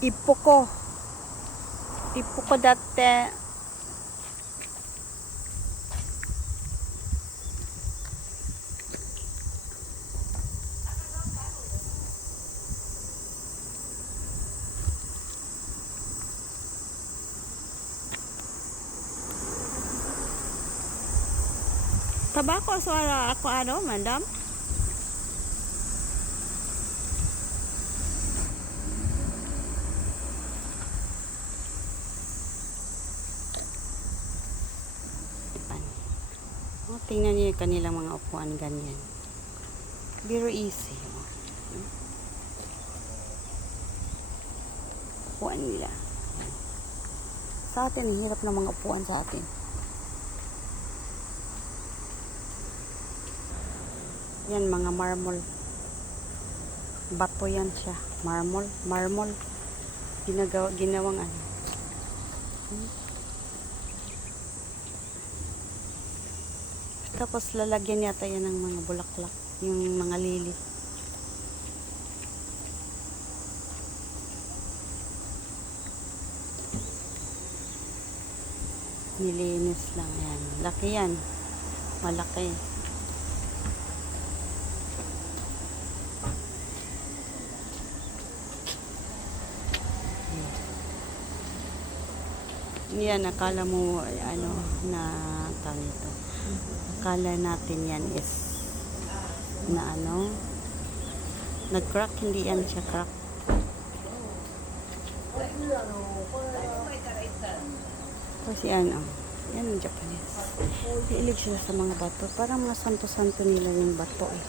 Ipuko. Ipuko dati. Tabako suara ako ano, madam? Oh, tingnan niyo yung kanilang mga upuan ganyan. Very easy. Upuan nila. Sa atin, hirap ng mga upuan sa atin. Yan, mga marmol. Bato yan siya. Marmol. Ginawang ano. Tapos lalagyan yata yan ng mga bulaklak. Yung mga lili. Nilinis lang yan. Laki yan. Malaki. Yan, akala mo ano na tawag ito. Akala natin yan is na ano nag-crack, hindi yan siya crack. Kasi yan yan ang Japanese. Hilig sila sa mga bato. Parang mga santo-santo nila yung bato eh.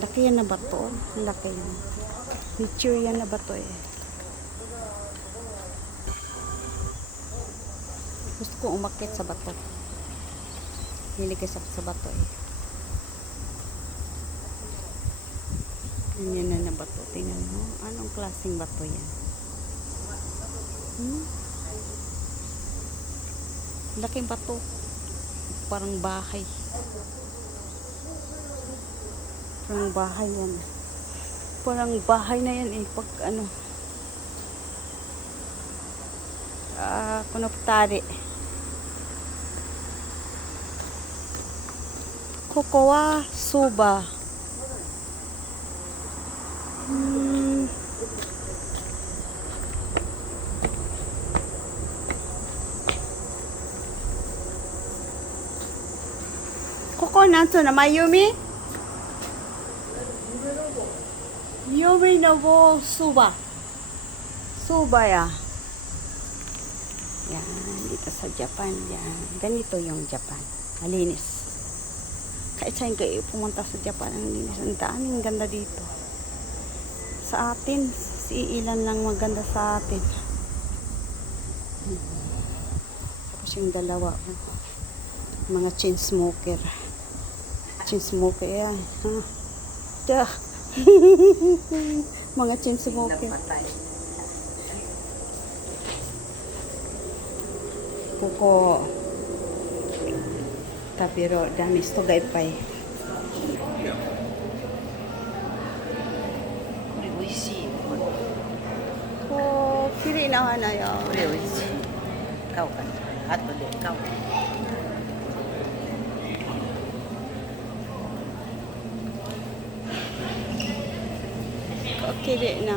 Laki yan na bato. Laki yan. Nature yan na bato eh. Gusto ko umakyat sa bato. Hilig kasi sa bato eh. Ganyan na bato. Tingnan mo. Anong klaseng bato yan? Laking bato. Parang bahay. Parang bahay yan. Parang bahay na yan eh. Pag ano. Kunoptari. Kokowa soba. Koko natsu na Mayumi? Yumi no wo soba. Soba ya. Yan, dito sa Japan. Yan. Ganito yung Japan. Malinis. Kahit saan kayo pumunta sa Japan, ang linis. Ang daming ganda dito. Sa atin, si ilan lang maganda sa atin. Tapos yung dalawa, mga chain smoker. Chain smoker yan. Duh. Mga chain smoker. Kuko. Tapiro, dami ito gaypay. Oh, kiri na na ya. Kau kan. Ato de kau. Kiri na.